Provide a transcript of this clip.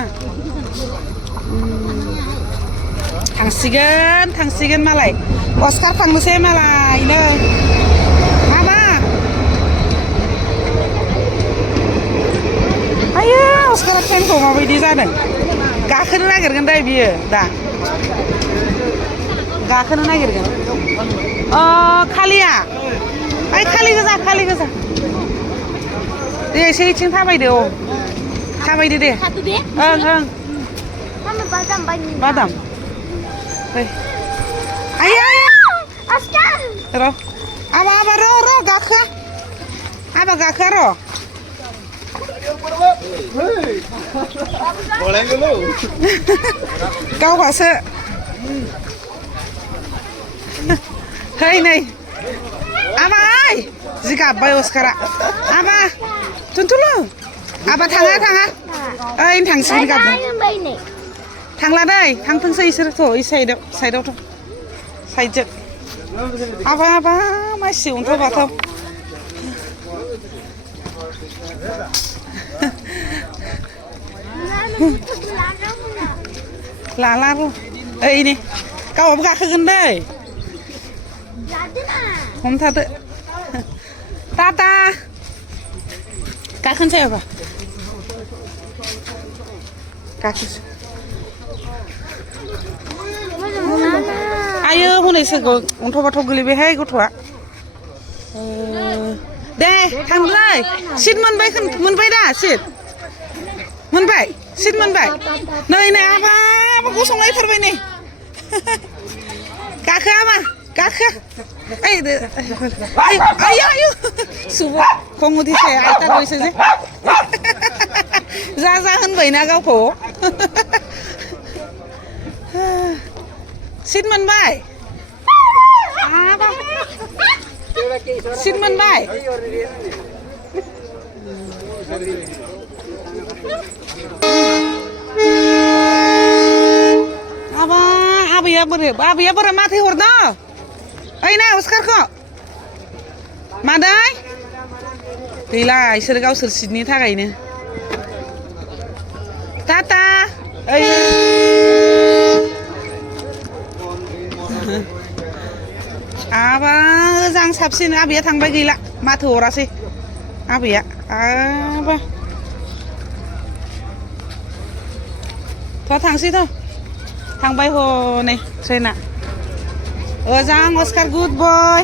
ना थांसिगोन मालाय अस्कार थांनोसै मालायनो मामा आयो अस्कारा ट्रेनखौ माबायदि जादों गाखोनो नागिरगोन दे बियो दा गाखोनो नागिरगोन खालिया ओइ खालि गोजा दे एसे इथिं थाबायदो थाबायदो दे ओं बादाम आयो र' आबा र' गाखोआ आबा गाखोआ र' गावहासो है नै आबा जि गाबबाय अस्कारा आबा थुनथुलु आबा थाङा ओइ थांसिगोन गाबदों थांला दै थांथोंसै इसोरथ' इ साइडआवथ' साइडजों आबा मासि अन्थाव बाथाव लाला र' ओइ नै गावहाबो गाखोगोन दै हमथादो टाटा गाखोनोसै आबा गाखोसै आयो हनै सोरखौ अन्थाव बाथाव गोलैबायहाय गथ'आ दे थांलै सिट मोनबाय दा सिट मोनबाय नै आबा गसंलायथारबाय नै गाखो आबा गाखो आयो सुबुं खमुदि साया आइता गयसो जे जा होनबायना गावखौ सिट मोनबाय आबैया बोरै माथो हरदों ओइ ना अस्कारखौ मादै गैला इसोर गावसोर सिटनि थाखायनो टाटा ओइ आबा मोजां साबसिन आबैया थांबाय गैला माथो हरासै आबैया आबा थांसै थांबाय हनै ट्रेना मोजां अस्कार गुड बय